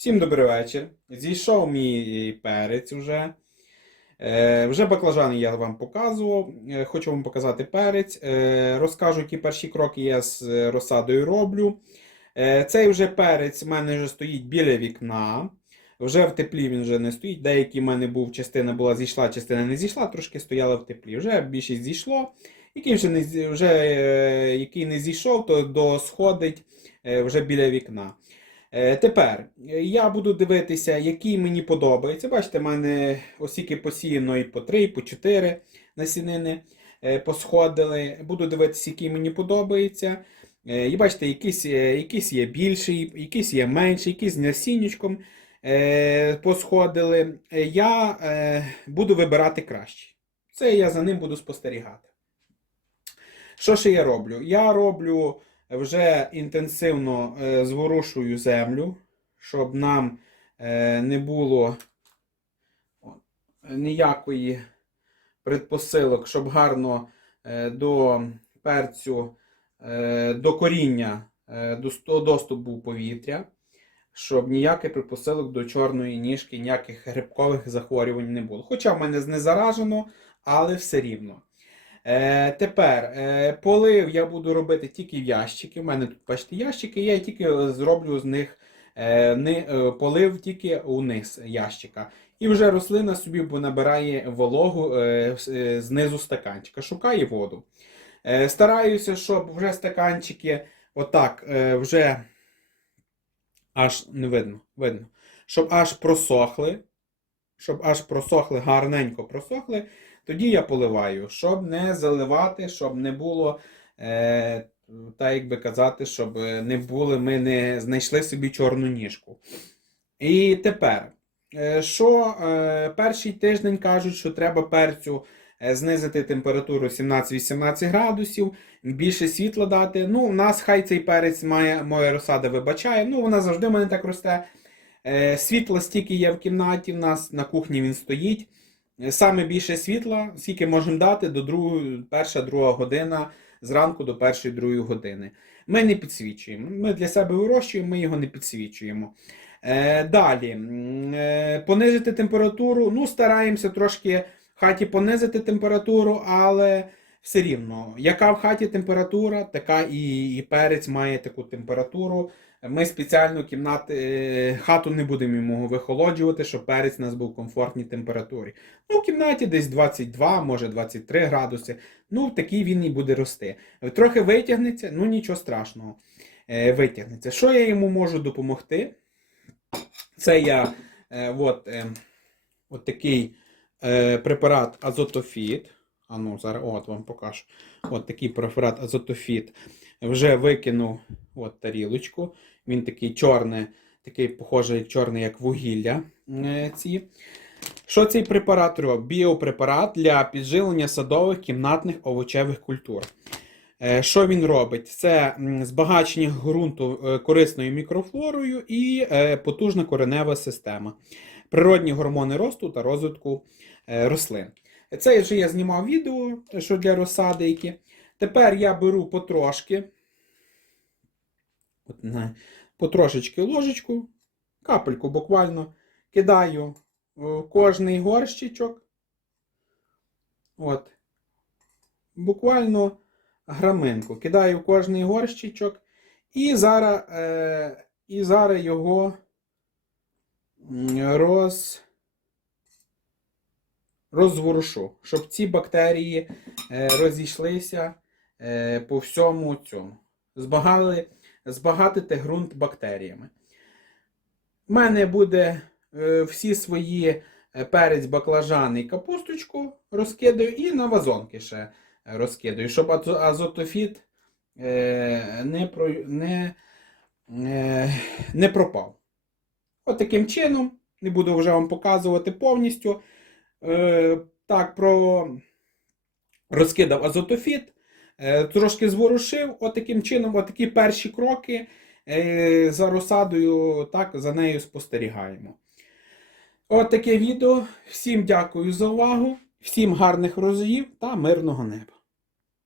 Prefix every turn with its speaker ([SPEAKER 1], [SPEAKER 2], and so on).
[SPEAKER 1] Всім добрий вечір. Зійшов мій перець вже. Е, вже баклажани я вам показував. Е, хочу вам показати перець. Е, розкажу, які перші кроки я з розсадою роблю. Е, цей вже перець в мене вже стоїть біля вікна. Вже в теплі він вже не стоїть. Деякий в мене був, частина була зійшла, частина не зійшла, трошки стояла в теплі. Вже більшість зійшло. Який вже не, вже, е, який не зійшов, то досходить е, вже біля вікна. Е, Тепер е, я буду дивитися, який мені подобається. Бачите, в мене осіки посіяно і по 3, і по 4 насінини е, посходили. Буду дивитися, який мені подобається. І бачите, якийсь, якийсь є більший, якийсь є менший, якийсь з насіннячком посходили. Я буду вибирати кращий. Це я за ним буду спостерігати. Що ще я роблю? Я роблю вже інтенсивно е, зворушую землю, щоб нам е, не було ніякої предпосилок, щоб гарно е, до перцю, до коріння до- доступ був повітря, щоб ніяких предпосилок до чорної ніжки, ніяких грибкових захворювань не було. Хоча в мене не заражено, але все рівно. Е, тепер е, полив я буду робити тільки в ящики. У мене тут бачите ящики, я тільки зроблю з них е, ни, е, полив тільки униз ящика. І вже рослина собі набирає вологу е, е, знизу стаканчика, шукає воду. Е, стараюся, щоб вже стаканчики отак е, вже аж не видно, видно, щоб аж просохли, щоб аж просохли, гарненько просохли. Тоді я поливаю, щоб не заливати, щоб не було, е, так як би казати, щоб не були, ми не знайшли собі чорну ніжку. І тепер, е, що е, перший тиждень кажуть, що треба перцю е, знизити температуру 17-18 градусів, більше світла дати. Ну, у нас хай цей перець має, моя розсада вибачає. Ну, вона завжди в мене так росте. Е, світла стільки є в кімнаті, в нас на кухні він стоїть. Е, Саме більше світла, скільки можемо дати до другої, перша, друга година, зранку до першої, другої години. Ми не підсвічуємо. Ми для себе вирощуємо, ми його не підсвічуємо. Е, далі, понизити температуру. Ну, стараємося трошки в хаті понизити температуру, але все рівно, яка в хаті температура, така і, і перець має таку температуру. Ми спеціально кімнати, е, хату не будемо йому вихолоджувати, щоб перець у нас був в комфортній температурі. Ну, в кімнаті десь 22, може 23 градуси. Ну, в такій він і буде рости. Трохи витягнеться, ну нічого страшного. Е, витягнеться. Що я йому можу допомогти? Це я е, от, от такий препарат Азотофіт. А ну, зараз от вам покажу. От такий препарат Азотофіт. Вже викинув от тарілочку. Він такий чорний, такий похожий чорний, як вугілля. е, ці. Що цей препарат робить? Біопрепарат для підживлення садових кімнатних овочевих культур. Е, Що він робить? Це збагачення ґрунту е, корисною мікрофлорою і потужна коренева система, природні гормони росту та розвитку рослин. Це вже я знімав відео, що для розсади. які. Тепер я беру потрошки, от, на, потрошечки ложечку, капельку буквально кидаю в кожний горщичок. От. Буквально граминку. Кидаю в кожний горщичок. І зараз, е, і зараз його роз, розворушу, щоб ці бактерії е, розійшлися е, по всьому цьому. Збагали, збагатити ґрунт бактеріями. У мене буде е, всі свої перець, баклажани і капусточку розкидаю і на вазонки ще розкидаю, щоб азотофіт не, не, не пропав. От чином, не буду вже вам показувати повністю. Е, так, про розкидав азотофіт, е, трошки зворушив, от чином, от перші кроки е, за розсадою, так, за нею спостерігаємо. От таке відео. Всім дякую за увагу, всім гарних розоїв та мирного неба.